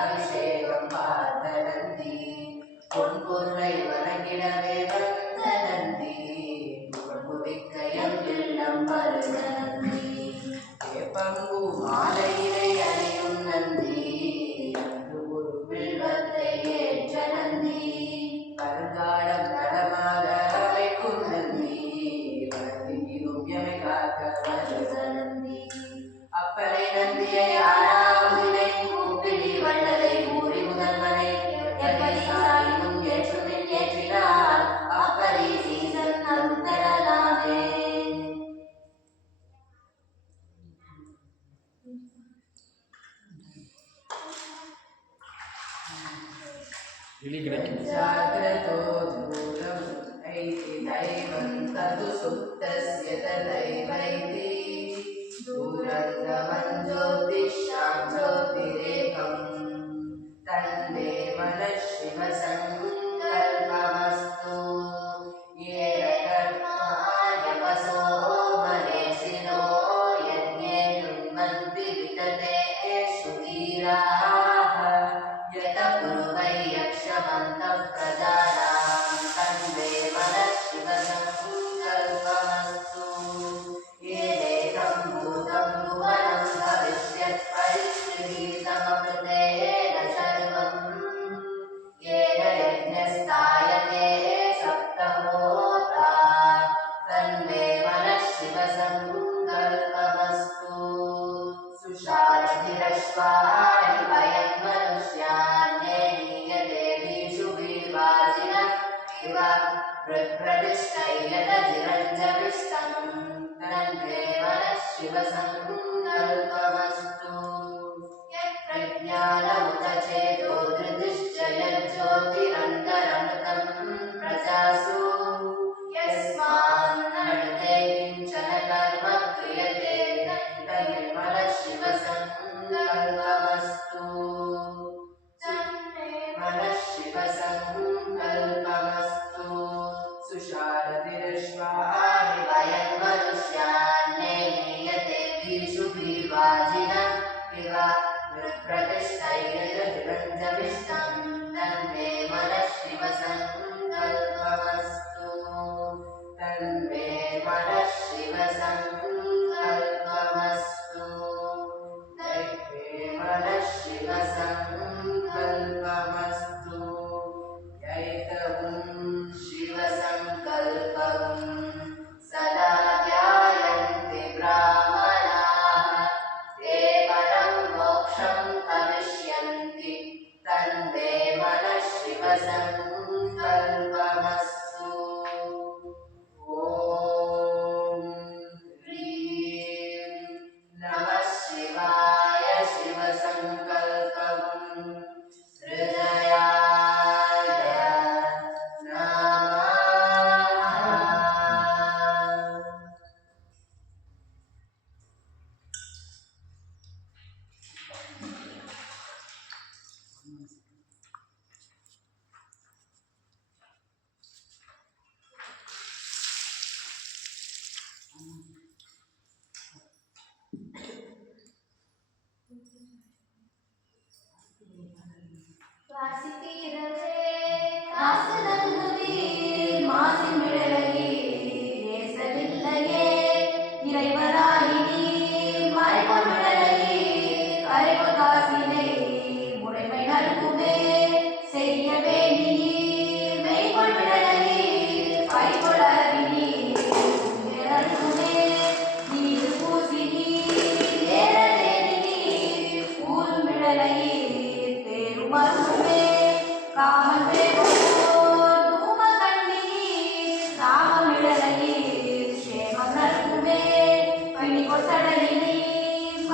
அபிஷேகம் பார்த்த நந்தி பொன்பொருளை வணங்கிடவே வந்த நந்தி புதிக்க எல்லாம் பருக நந்தி பங்கு மாலையிலே அணியும் நந்தி ஒரு வில்வத்தை ஏற்ற நந்தி வருங்காலம் நலமாக அமைக்கும் நந்தி வளர்ந்திடும் எமை காக்க வருக நந்தி அப்பனை நந்தியை ஆறாவதினை கூப்பிடி வள்ளலை ஊறி முதல்வனை எப்படி சாயினும் ஏற்றுமின் ஏற்றினார் அப்பரி சீசன் அருள் பெறலாமே. जाग्रतो दूरम् ऐति दैवं तदु सुप्तस्य तदैवैति दूरङ्गमं ज्योतिषां ज्योतिरेकं तन्मे मनः शिवसङ्कल्पमस्तु येन कर्माण्यपसो महेशिनो यज्ञे कृण्वन्ति वितते सुधीराः यत पूर्वै यक्षमन्तः प्रजानां तन्मे मनः शिवसङ्कल्पमस्तु येनेदं भूतं भुवनं भविष्यत् परिष्कृतमृतेन सर्वम् येन यज्ञस्तायते सप्तहोता तन्मे मनः शिवसङ्कल्पमस्तु सुषारथिरश्वानि वयन्मनुष्यान्ये नीयते वीषु वीर्वाजिनः इव प्रतिष्ठैयतजिरञ्जविष्टं तन्मे मनः शिवसङ्कल्पमस्तु यत्प्रज्ञानमुत चेतो धृतिश्च यज्ज्योतिरन्तरमृतं प्रजासु यस्मान्नडते किञ्चन कर्म क्रियते तन्मे मनः शिवसङ्कल्पमस्तु तन्मे मनः शिवसङ्कल्पमस्तु सुषारथिरश्वानि वयन्मनुष्यान्ये नीयते वीषु वीर्वाजिनः इव प्रतिष्ठैयतजिरञ्जविष्टं तन्मे मनः शिवसङ्कल्पमस्तु तन्मे मनः शिवसङ्कल्पमस्तु तन्मे मनः शिवसङ्कल्पमस्तु यैतवं शिवसङ्कल्पं सदा ध्यायन्ति ब्राह्मणाः ते परं मोक्षं करिष्यन्ति तन्मे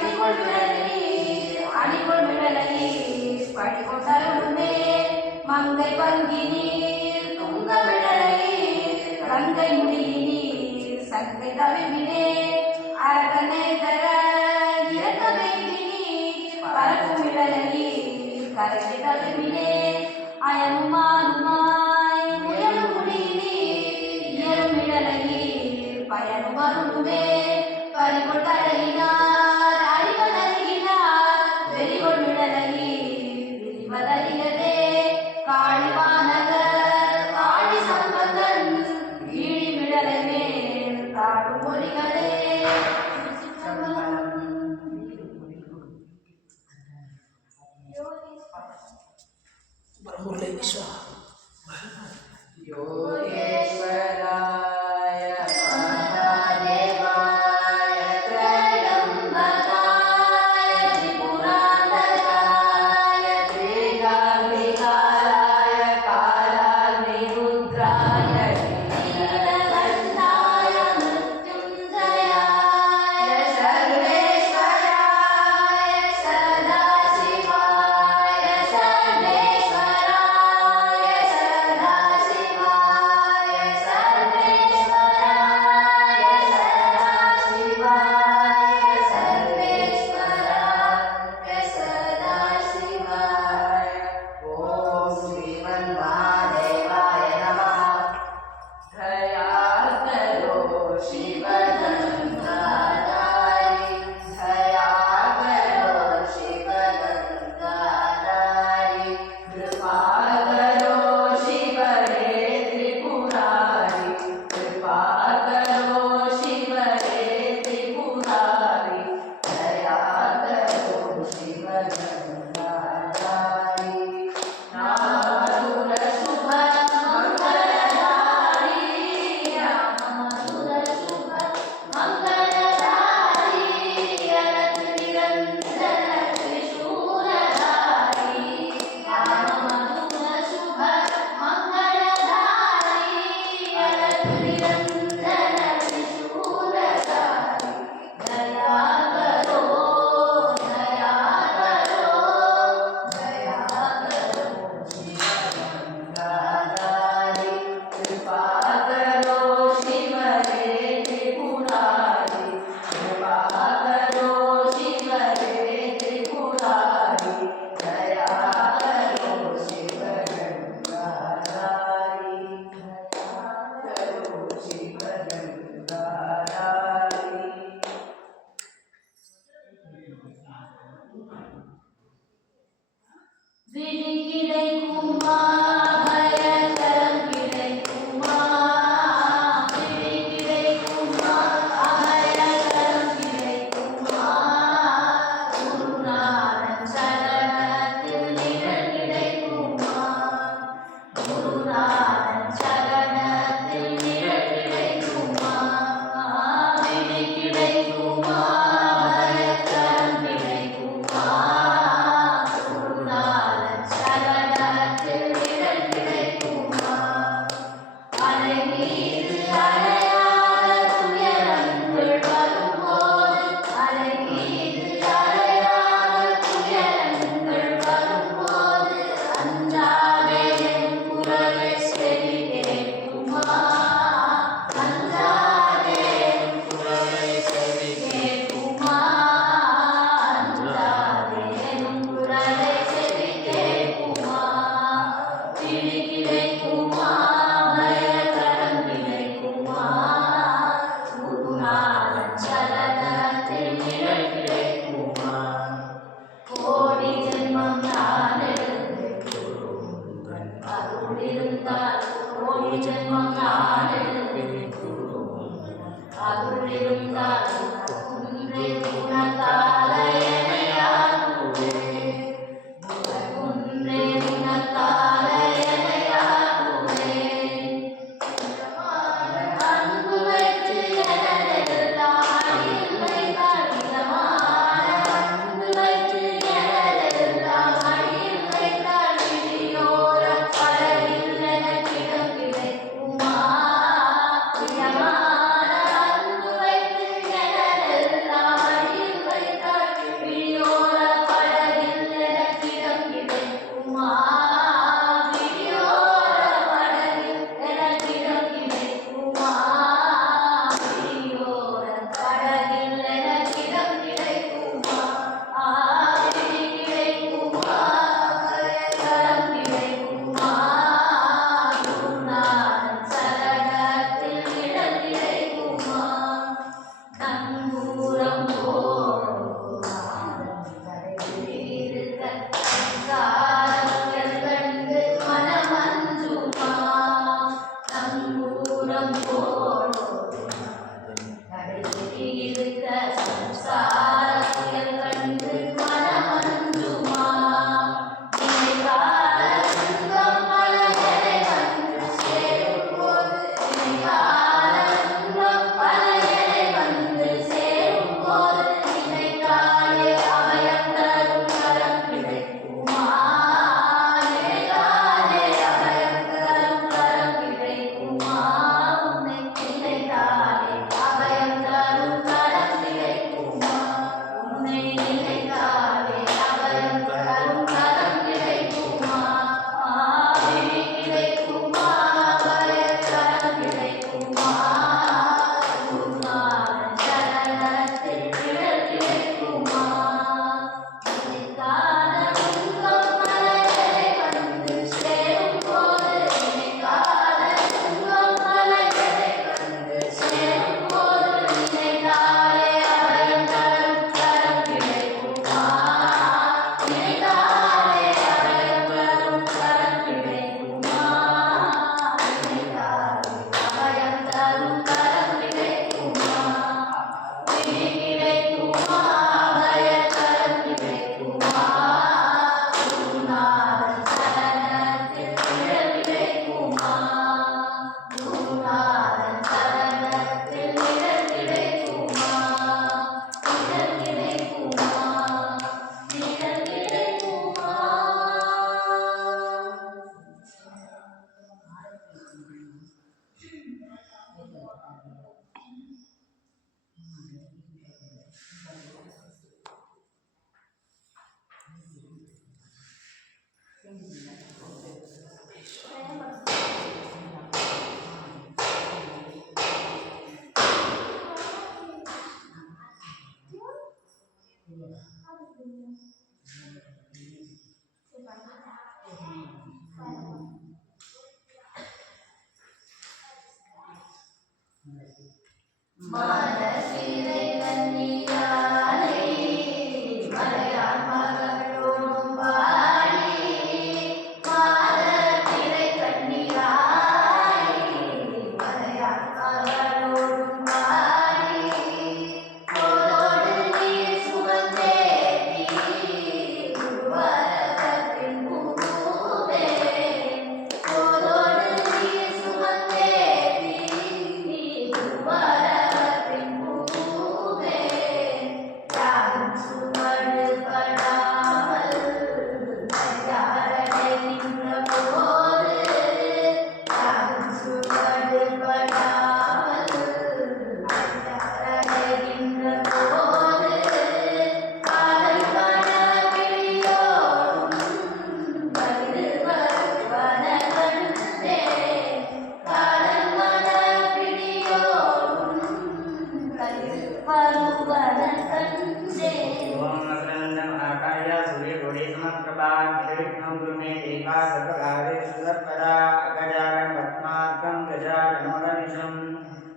அணிகொள் விழநீர் அணிகொள் விழநீர் படிகொண்டருளுமே மங்கை வங்கி நீர் துங்க விழநீர் கங்கை முடியினீர் சங்கை தழுவினே அரகனை தர இறக்கமே நீர் பரப்பும் விழநீர் கரையை தழுவினே அயனுமானுமாய் முயலும் முடியினீர் இயலும் விழநீர் பயனும் அருளுமே பறிகொள் தழகினார் அறிவன் அருகினார் வெறிகொள் விழநீர் விரிவதறியதே காளிவானகர் காளி சம்பந்தன் வீழி விழலமே தாடும் மொழிகளே योगेश्वराय महादेवाय त्रयम्बकाय त्रिपुरान्तकाय त्रिकाग्निकालाय कालाग्निरुद्राय नीलकण्ठाय मृत्युञ्जयाय सर्वेश्वराय सदाशिवाय सर्वेश्वराय सदाशिवाय सर्वेश्वराय सदाशिवाय सदाशिवाय ॐ श्रीमन्महादेवाय नमः धयाकरो शिवगङ्गाधारी धयाकरो शिवगङ्गाधारी कृपाकरो शिवरे त्रिपुरारी कृपाकरो शिवरे त्रिपुरारी दयाकरो शिवगङ्गाधारी नामधुर शुभ मंगलधारी नामधुर शुभ मंगलधारी अलग निरंजन त्रिशूलधारी नामधुर शुभ मंगलधारी अलग निरंजन त्रिशूलधारी दया करो दया करो दया करो शिवगङ्गाधारी कृपा करो शिवरे त्रिपुरारी कृपा करो शिवरे त्रिपुरारी दया करो शिवगङ्गाधारी दया करो शिवगङ्गाधारी விழி கிடைக்குமா அபயகரம் கிடைக்குமா விழி கிடைக்குமா அபயகரம் கிடைக்குமா குருநாதன் சரணத்தில் நிழல் கிடைக்குமா குருநாதன் சரணத்தில் நிழல் கிடைக்குமா விழி கிடைக்குமா அபயகரம் கிடைக்குமா குருநாதன் சரணத்தில் நிழல் கிடைக்குமா அலை மீது அலையாத துயரங்கள் வரும்போது அலை மீது அலையாத துயரங்கள் வரும்போது அஞ்சாதே என் குரலை செவி கேட்குமா அஞ்சாதே என் குரலை செவி கேட்குமா அஞ்சாதே என் குரலை செவி கேட்குமா விழி கிடைக்குமா அபயகரம் கிடைக்குமா மலர்சிறை கண்ணியாலே மலையான் மகளோடும் பாடி மலர்சிறை கண்ணியாலே மலையான் மகளோடும் பாடி போதோடு நீர் சுமந்தேத்தி குருவரகத்தின் பூவே போதோடு நீர் சுமந்தேத்தி குருவரகத்தின் பூவே யாரும் சுவடு படாமல் யாரடை நின்ற போது யாரும் சுவடு படாமல் யாரடை நின்ற போது காதல் மனவிழியோடும் கதிர் வருவன கண்டே காதல் மனவிழியோடும் கதிர் வருவன கண்டே ஓம் அக்ரந்தம் ஆகாய சூரியகோடி சமப்பிரபா நிர்விக்னம் குருமே தேவா சர்வகாரேஷு சர்வதா அகஜானன பத்மார்க்கம் கஜானனமகனிஷம்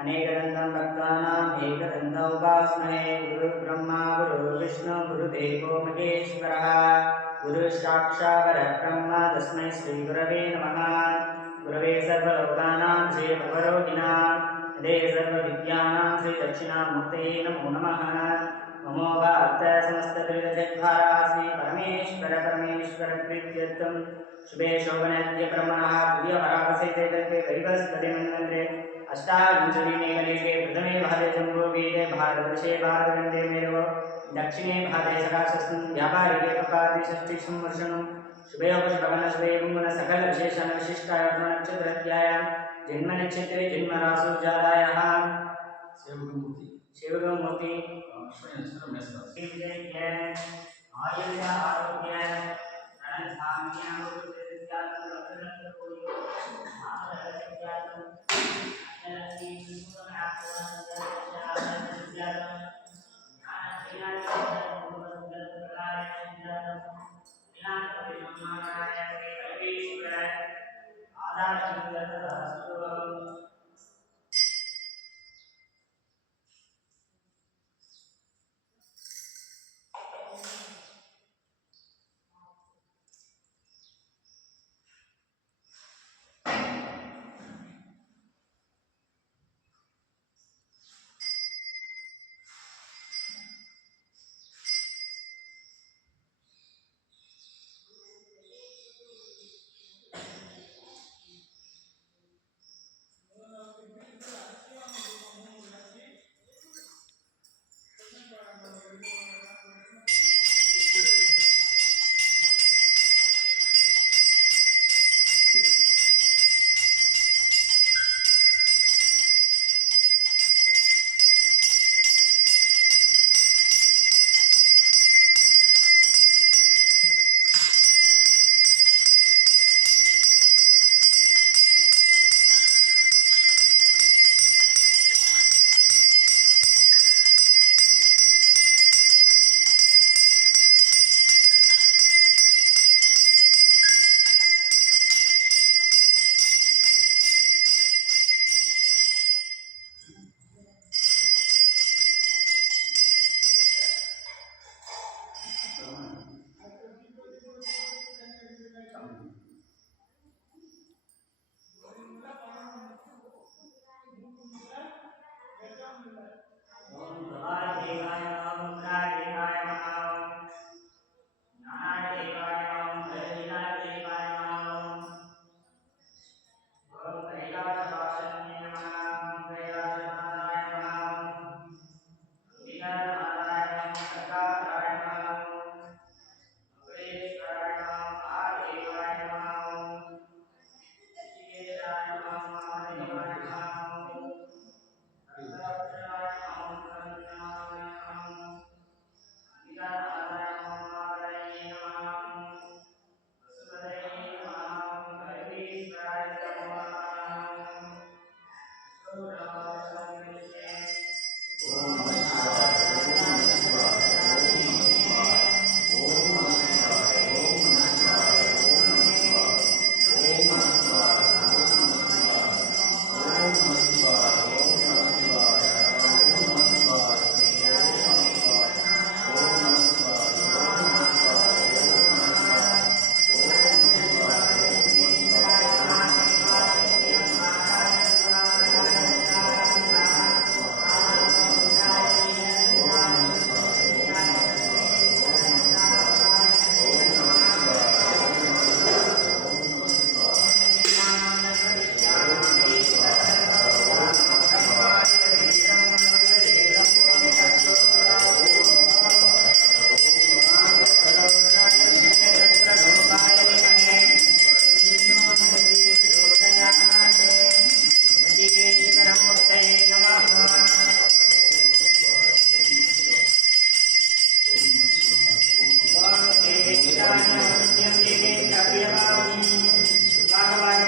அநேகதந்தம் பக்தானாம் ஏகதந்தம் உபாஸ்மஹே குரு பிரம்மா குரு விஷ்ணு குரு தேவோ மகேஸ்வரः குரு சாக்ஷாத் பரபிரம்ம தஸ்மை ஸ்ரீ குரவே நமः குரவே சர்வலோகானாம் ஸ்ரீ பவரோகிணாம் ஹரே சர்வவித்யானாம் ஸ்ரீ தட்சிணாமூர்த்தயே நமோ நமः नमो भक्त समस्त त्रिदशद्वारा श्री परमेश्वर परमेश्वर प्रीत्यर्थम शुभे शोभनद्य ब्रह्मणः तुर्यवरावसैते तत्ते वैवस्पति मन्वन्ते अष्टाविंशति मेघलेखे प्रथमे भागे जम्बूवीरे भारतवर्षे भारतखण्डे मेरवो दक्षिणे भागे सकाशस्मिन् व्यापारिके प्रपाति षष्ठीशं वर्षणं शुभे उपशुभवन शुभे गुणगुण सकल विशेषण विशिष्टायां नक्षत्रत्यायां जन्मनक्षत्रे जन्मरासु जातायाः शिवगमूर्ति आयुर्य आरोग्य